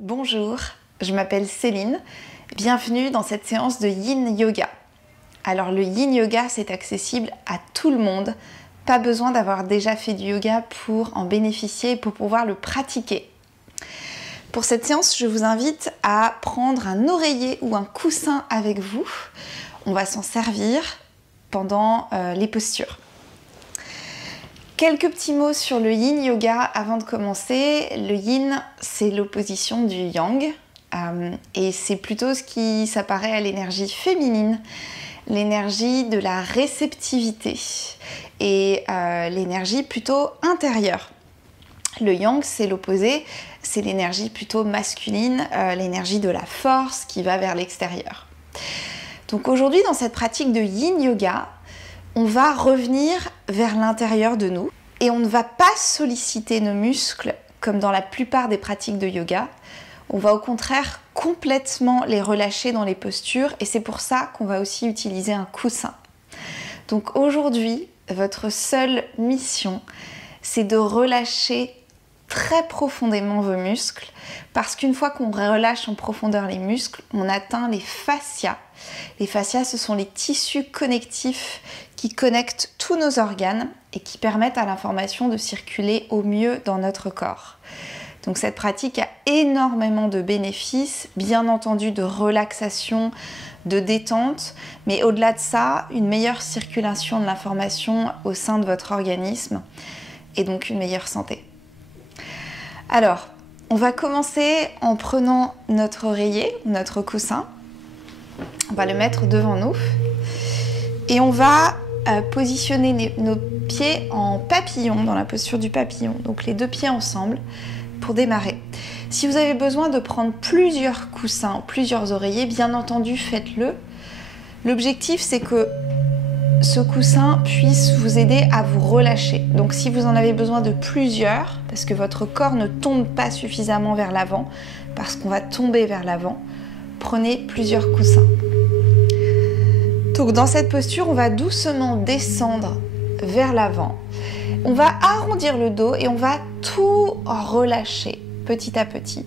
Bonjour, je m'appelle Céline. Bienvenue dans cette séance de Yin Yoga. Alors le Yin Yoga, c'est accessible à tout le monde. Pas besoin d'avoir déjà fait du yoga pour en bénéficier, pour pouvoir le pratiquer. Pour cette séance, je vous invite à prendre un oreiller ou un coussin avec vous. On va s'en servir pendant les postures. Quelques petits mots sur le Yin Yoga avant de commencer. Le Yin, c'est l'opposition du Yang et c'est plutôt ce qui s'apparaît à l'énergie féminine, l'énergie de la réceptivité et l'énergie plutôt intérieure. Le Yang, c'est l'opposé, c'est l'énergie plutôt masculine, l'énergie de la force qui va vers l'extérieur. Donc aujourd'hui, dans cette pratique de Yin Yoga, on va revenir vers l'intérieur de nous et on ne va pas solliciter nos muscles comme dans la plupart des pratiques de yoga. On va au contraire complètement les relâcher dans les postures et c'est pour ça qu'on va aussi utiliser un coussin. Donc aujourd'hui, votre seule mission, c'est de relâcher très profondément vos muscles parce qu'une fois qu'on relâche en profondeur les muscles, on atteint les fascias. Les fascias, ce sont les tissus connectifs qui connectent tous nos organes et qui permettent à l'information de circuler au mieux dans notre corps. Donc cette pratique a énormément de bénéfices, bien entendu de relaxation, de détente, mais au-delà de ça, une meilleure circulation de l'information au sein de votre organisme et donc une meilleure santé. Alors, on va commencer en prenant notre oreiller, notre coussin. On va le mettre devant nous et on va positionner nos pieds en papillon, dans la posture du papillon. Donc les deux pieds ensemble pour démarrer. Si vous avez besoin de prendre plusieurs coussins, plusieurs oreillers, bien entendu, faites-le. L'objectif, c'est que ce coussin puisse vous aider à vous relâcher. Donc si vous en avez besoin de plusieurs, parce que votre corps ne tombe pas suffisamment vers l'avant, parce qu'on va tomber vers l'avant, prenez plusieurs coussins. Donc dans cette posture, on va doucement descendre vers l'avant. On va arrondir le dos et on va tout relâcher petit à petit.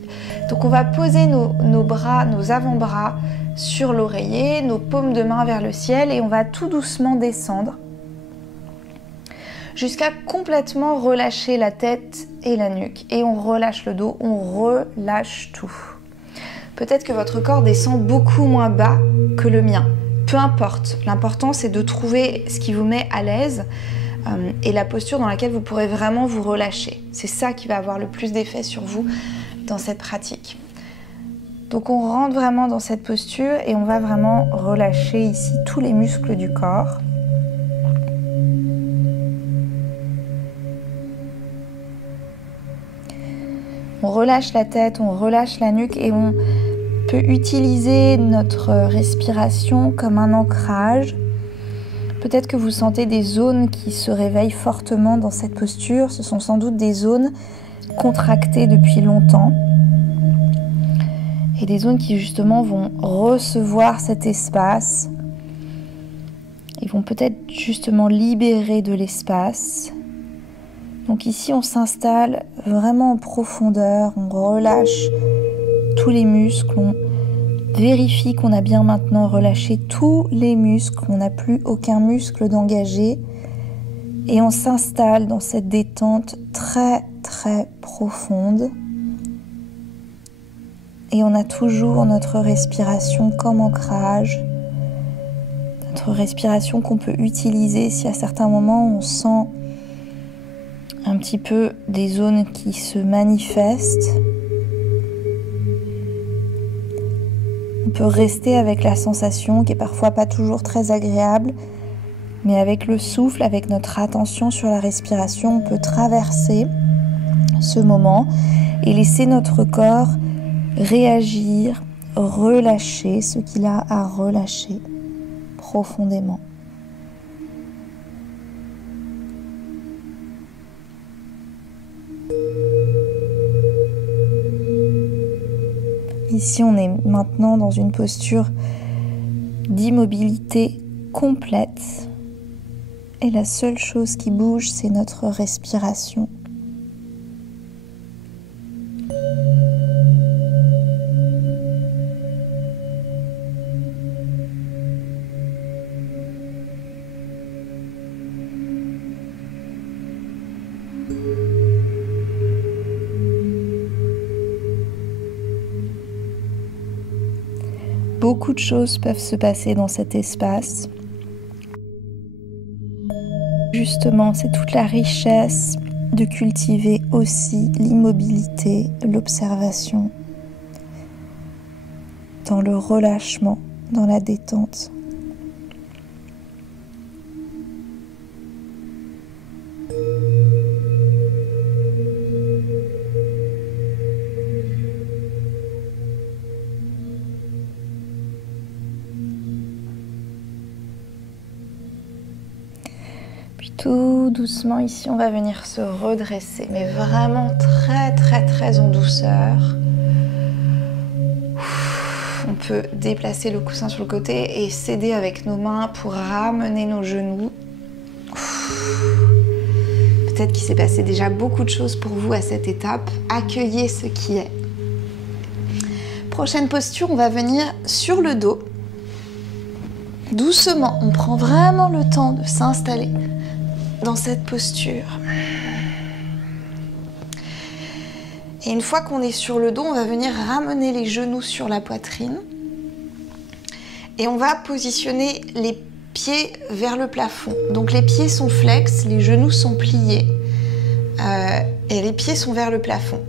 Donc on va poser nos bras, nos avant-bras sur l'oreiller, nos paumes de main vers le ciel et on va tout doucement descendre jusqu'à complètement relâcher la tête et la nuque. Et on relâche le dos, on relâche tout. Peut-être que votre corps descend beaucoup moins bas que le mien. Peu importe, l'important c'est de trouver ce qui vous met à l'aise et la posture dans laquelle vous pourrez vraiment vous relâcher. C'est ça qui va avoir le plus d'effet sur vous dans cette pratique. Donc on rentre vraiment dans cette posture et on va vraiment relâcher ici tous les muscles du corps. On relâche la tête, on relâche la nuque et on peut utiliser notre respiration comme un ancrage. Peut-être que vous sentez des zones qui se réveillent fortement dans cette posture. Ce sont sans doute des zones contractées depuis longtemps. Et des zones qui justement vont recevoir cet espace. Ils vont peut-être justement libérer de l'espace. Donc ici on s'installe vraiment en profondeur, on relâche tous les muscles, on vérifie qu'on a bien maintenant relâché tous les muscles, on n'a plus aucun muscle d'engagé et on s'installe dans cette détente très très profonde et on a toujours notre respiration comme ancrage, notre respiration qu'on peut utiliser si à certains moments on sent un petit peu des zones qui se manifestent. On peut rester avec la sensation qui est parfois pas toujours très agréable, mais avec le souffle, avec notre attention sur la respiration, on peut traverser ce moment et laisser notre corps réagir, relâcher ce qu'il a à relâcher profondément. Ici, on est maintenant dans une posture d'immobilité complète. Et la seule chose qui bouge, c'est notre respiration. Beaucoup de choses peuvent se passer dans cet espace. Justement, c'est toute la richesse de cultiver aussi l'immobilité, l'observation, dans le relâchement, dans la détente. Tout doucement ici, on va venir se redresser, mais vraiment très en douceur. On peut déplacer le coussin sur le côté et s'aider avec nos mains pour ramener nos genoux. Peut-être qu'il s'est passé déjà beaucoup de choses pour vous à cette étape. Accueillez ce qui est. Prochaine posture, on va venir sur le dos. Doucement, on prend vraiment le temps de s'installer dans cette posture. Et une fois qu'on est sur le dos, on va venir ramener les genoux sur la poitrine et on va positionner les pieds vers le plafond. Donc les pieds sont flex, les genoux sont pliés et les pieds sont vers le plafond.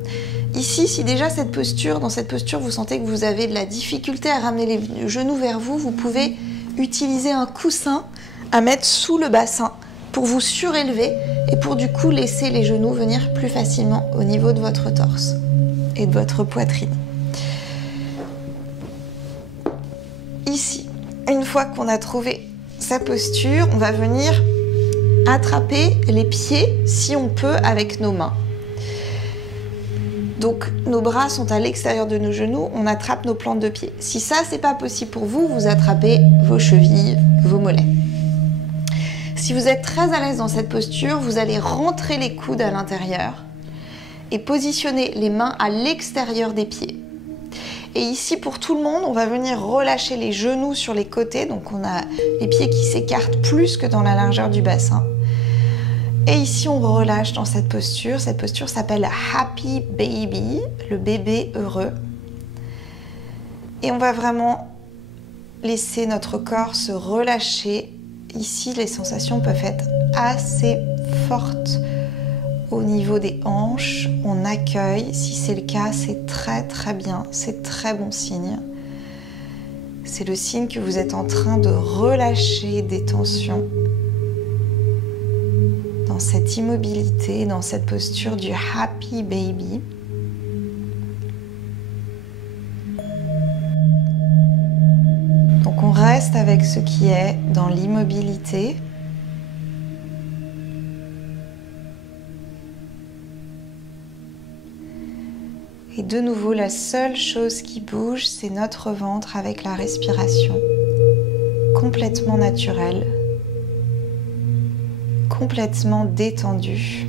Ici, si déjà dans cette posture, vous sentez que vous avez de la difficulté à ramener les genoux vers vous, vous pouvez utiliser un coussin à mettre sous le bassin pour vous surélever et pour du coup laisser les genoux venir plus facilement au niveau de votre torse et de votre poitrine. Ici, une fois qu'on a trouvé sa posture, on va venir attraper les pieds si on peut avec nos mains. Donc nos bras sont à l'extérieur de nos genoux, on attrape nos plantes de pied. Si ça c'est pas possible pour vous, vous attrapez vos chevilles, vos mollets. Si vous êtes très à l'aise dans cette posture, vous allez rentrer les coudes à l'intérieur et positionner les mains à l'extérieur des pieds. Et ici, pour tout le monde, on va venir relâcher les genoux sur les côtés. Donc, on a les pieds qui s'écartent plus que dans la largeur du bassin. Et ici, on relâche dans cette posture. Cette posture s'appelle Happy Baby, le bébé heureux. Et on va vraiment laisser notre corps se relâcher. Ici, les sensations peuvent être assez fortes au niveau des hanches. On accueille. Si c'est le cas, c'est très bien. C'est très bon signe. C'est le signe que vous êtes en train de relâcher des tensions dans cette immobilité, dans cette posture du Happy Baby. Donc on reste avec ce qui est dans l'immobilité. Et de nouveau, la seule chose qui bouge, c'est notre ventre avec la respiration complètement naturelle, complètement détendue.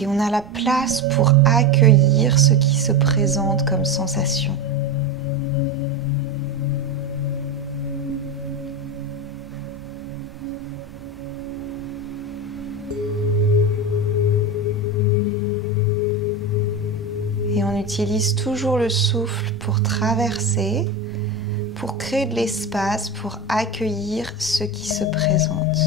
Et on a la place pour accueillir ce qui se présente comme sensation. Et on utilise toujours le souffle pour traverser, pour créer de l'espace, pour accueillir ce qui se présente.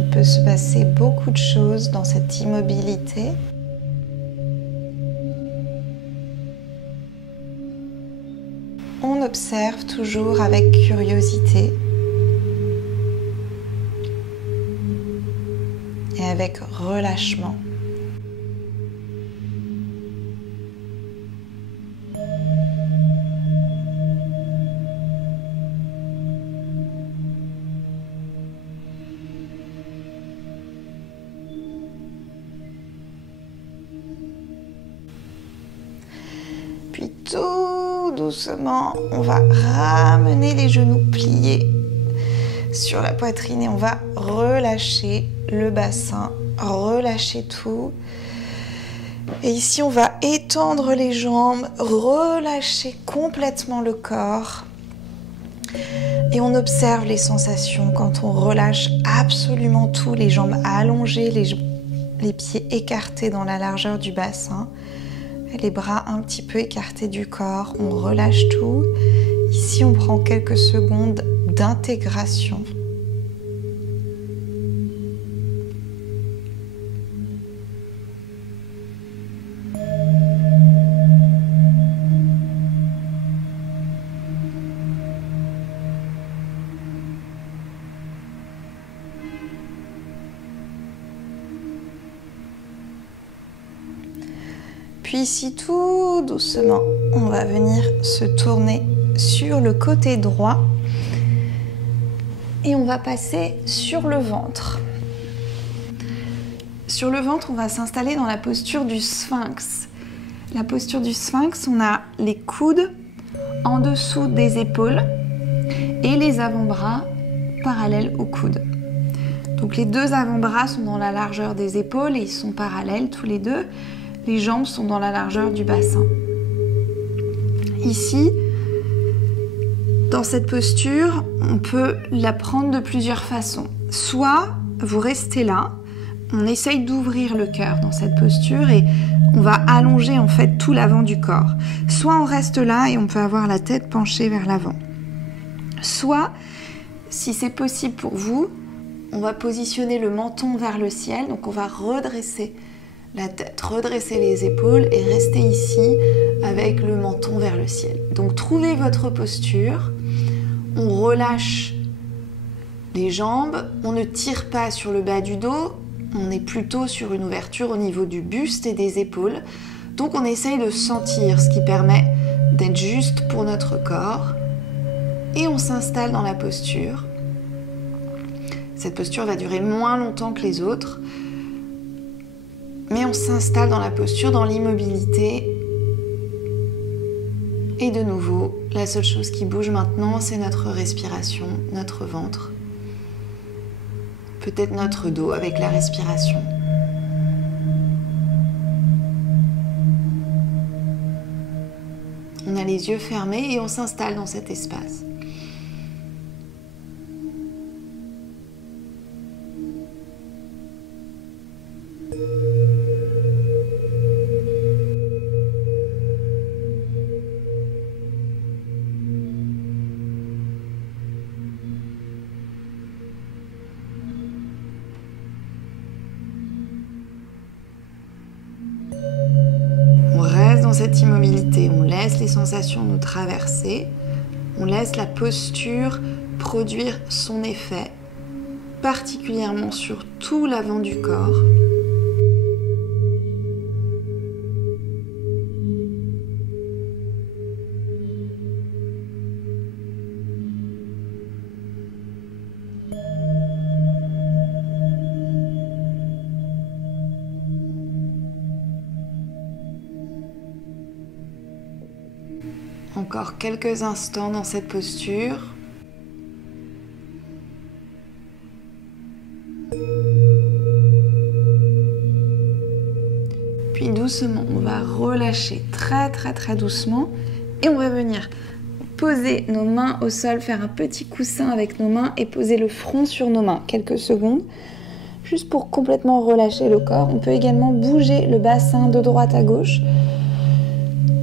Il peut se passer beaucoup de choses dans cette immobilité. On observe toujours avec curiosité et avec relâchement. tout doucement, on va ramener les genoux pliés sur la poitrine et on va relâcher le bassin, relâcher tout. Et ici, on va étendre les jambes, relâcher complètement le corps. Et on observe les sensations quand on relâche absolument tout, les jambes allongées, les pieds écartés dans la largeur du bassin, les bras un petit peu écartés du corps, on relâche tout. Ici, on prend quelques secondes d'intégration. Puis ici, tout doucement, on va venir se tourner sur le côté droit et on va passer sur le ventre. Sur le ventre, on va s'installer dans la posture du sphinx. La posture du sphinx, on a les coudes en dessous des épaules et les avant-bras parallèles aux coudes. Donc les deux avant-bras sont dans la largeur des épaules et ils sont parallèles tous les deux. Les jambes sont dans la largeur du bassin. Ici, dans cette posture, on peut la prendre de plusieurs façons. Soit vous restez là, on essaye d'ouvrir le cœur dans cette posture et on va allonger en fait tout l'avant du corps. Soit on reste là et on peut avoir la tête penchée vers l'avant. Soit, si c'est possible pour vous, on va positionner le menton vers le ciel, donc on va redresser la tête, redresser les épaules et rester ici avec le menton vers le ciel. Donc trouvez votre posture, on relâche les jambes, on ne tire pas sur le bas du dos, on est plutôt sur une ouverture au niveau du buste et des épaules. Donc on essaye de sentir, ce qui permet d'être juste pour notre corps. Et on s'installe dans la posture. Cette posture va durer moins longtemps que les autres. Mais on s'installe dans la posture, dans l'immobilité. Et de nouveau, la seule chose qui bouge maintenant, c'est notre respiration, notre ventre. Peut-être notre dos avec la respiration. On a les yeux fermés et on s'installe dans cet espace. Cette immobilité, on laisse les sensations nous traverser, on laisse la posture produire son effet, particulièrement sur tout l'avant du corps. Encore quelques instants dans cette posture. Puis doucement, on va relâcher très doucement et on va venir poser nos mains au sol, faire un petit coussin avec nos mains et poser le front sur nos mains quelques secondes, juste pour complètement relâcher le corps. On peut également bouger le bassin de droite à gauche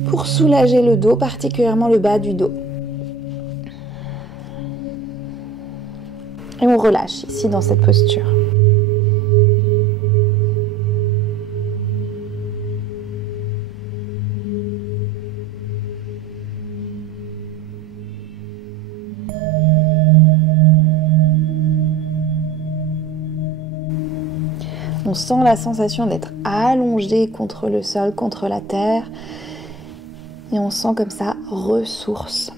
pour soulager le dos, particulièrement le bas du dos. Et on relâche ici dans cette posture. On sent la sensation d'être allongé contre le sol, contre la terre. Et on sent comme ça ressource.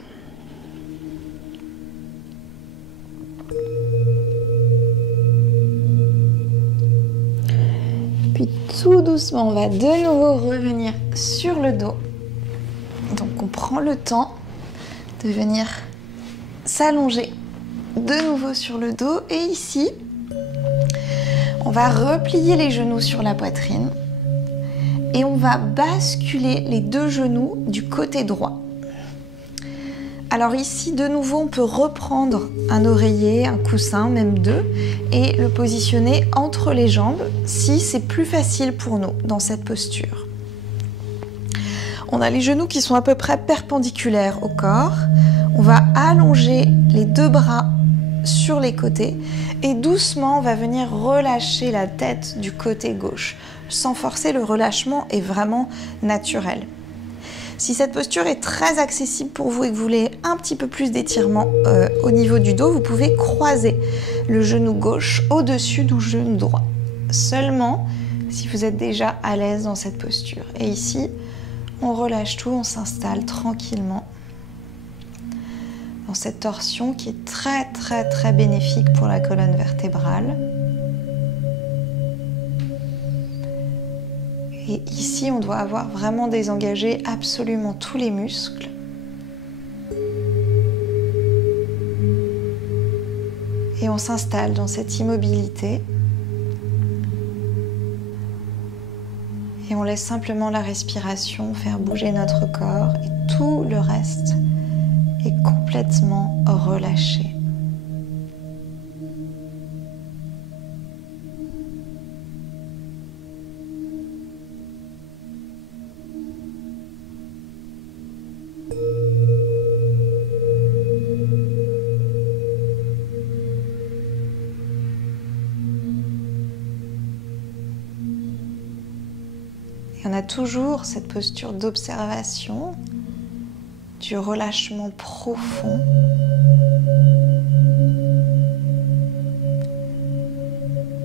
Puis tout doucement, on va de nouveau revenir sur le dos. Donc Donc on prend le temps de venir s'allonger de nouveau sur le dos. Et ici, on va replier les genoux sur la poitrine et on va basculer les deux genoux du côté droit. Alors ici, de nouveau, on peut reprendre un oreiller, un coussin, même deux, et le positionner entre les jambes si c'est plus facile pour nous dans cette posture. On a les genoux qui sont à peu près perpendiculaires au corps. On va allonger les deux bras sur les côtés et doucement, on va venir relâcher la tête du côté gauche. Sans forcer, le relâchement est vraiment naturel. Si cette posture est très accessible pour vous et que vous voulez un petit peu plus d'étirement au niveau du dos, vous pouvez croiser le genou gauche au-dessus du genou droit. Seulement si vous êtes déjà à l'aise dans cette posture. Et ici, on relâche tout, on s'installe tranquillement dans cette torsion qui est très bénéfique pour la colonne vertébrale. Et ici, on doit avoir vraiment désengagé absolument tous les muscles. Et on s'installe dans cette immobilité. Et on laisse simplement la respiration faire bouger notre corps et tout le reste est complètement relâché. On a toujours cette posture d'observation, du relâchement profond.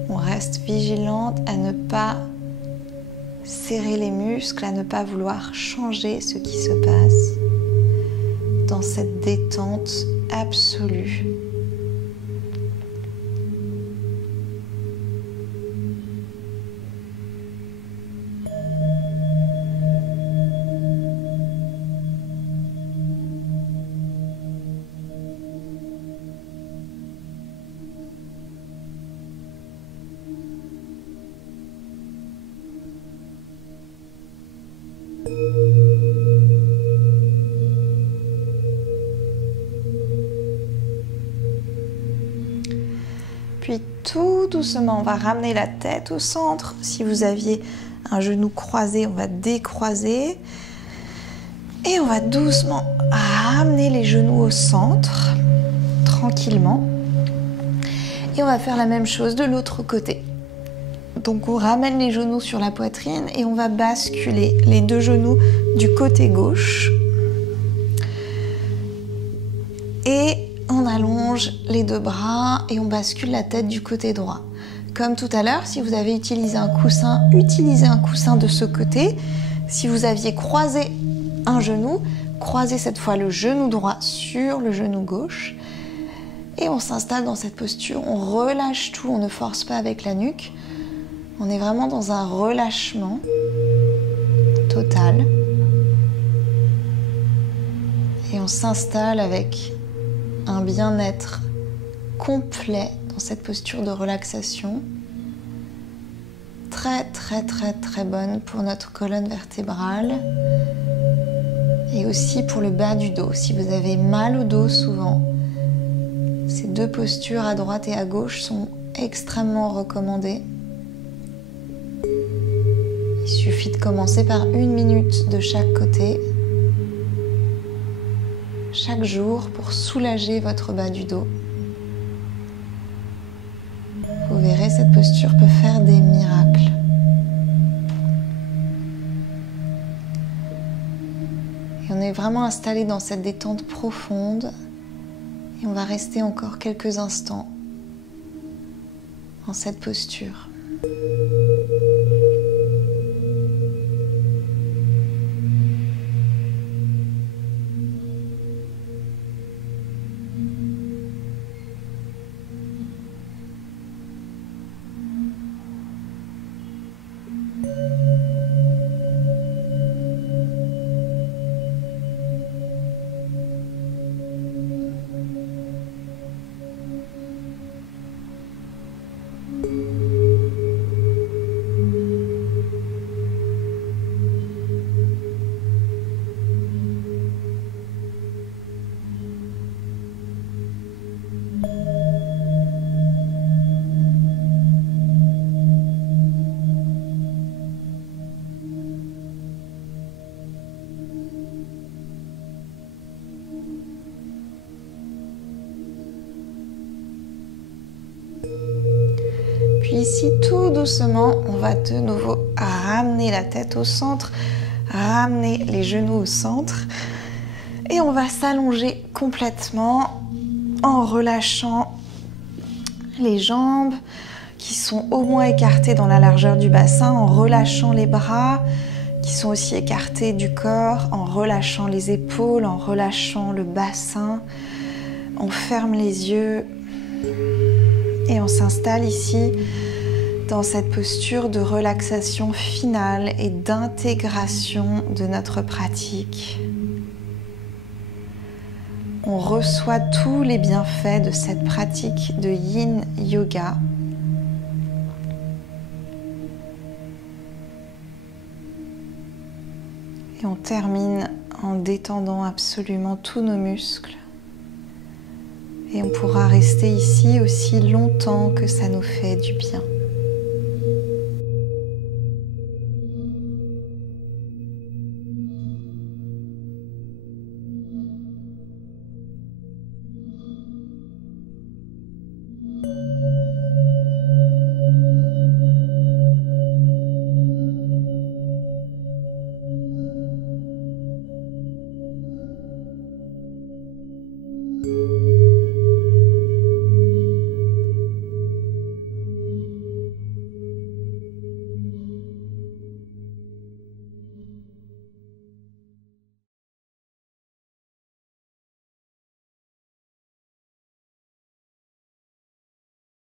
On reste vigilante à ne pas serrer les muscles, à ne pas vouloir changer ce qui se passe dans cette détente absolue. Puis tout doucement, on va ramener la tête au centre. Si vous aviez un genou croisé, on va décroiser. Et on va doucement ramener les genoux au centre, tranquillement. Et on va faire la même chose de l'autre côté. Donc on ramène les genoux sur la poitrine et on va basculer les deux genoux du côté gauche. Et on allonge les deux bras et on bascule la tête du côté droit. Comme tout à l'heure, si vous avez utilisé un coussin, utilisez un coussin de ce côté. Si vous aviez croisé un genou, croisez cette fois le genou droit sur le genou gauche. Et on s'installe dans cette posture, on relâche tout, on ne force pas avec la nuque. On est vraiment dans un relâchement total. Et on s'installe avec un bien-être complet dans cette posture de relaxation. Très bonne pour notre colonne vertébrale. Et aussi pour le bas du dos. Si vous avez mal au dos souvent, ces deux postures à droite et à gauche sont extrêmement recommandées. Il suffit de commencer par 1 minute de chaque côté, chaque jour, pour soulager votre bas du dos. Vous verrez, cette posture peut faire des miracles. Et on est vraiment installé dans cette détente profonde. Et on va rester encore quelques instants en cette posture. ici, tout doucement, on va de nouveau ramener la tête au centre, ramener les genoux au centre. Et on va s'allonger complètement en relâchant les jambes qui sont au moins écartées dans la largeur du bassin, en relâchant les bras qui sont aussi écartés du corps, en relâchant les épaules, en relâchant le bassin. On ferme les yeux et on s'installe ici dans cette posture de relaxation finale et d'intégration de notre pratique. On reçoit tous les bienfaits de cette pratique de Yin Yoga. Et on termine en détendant absolument tous nos muscles. Et on pourra rester ici aussi longtemps que ça nous fait du bien.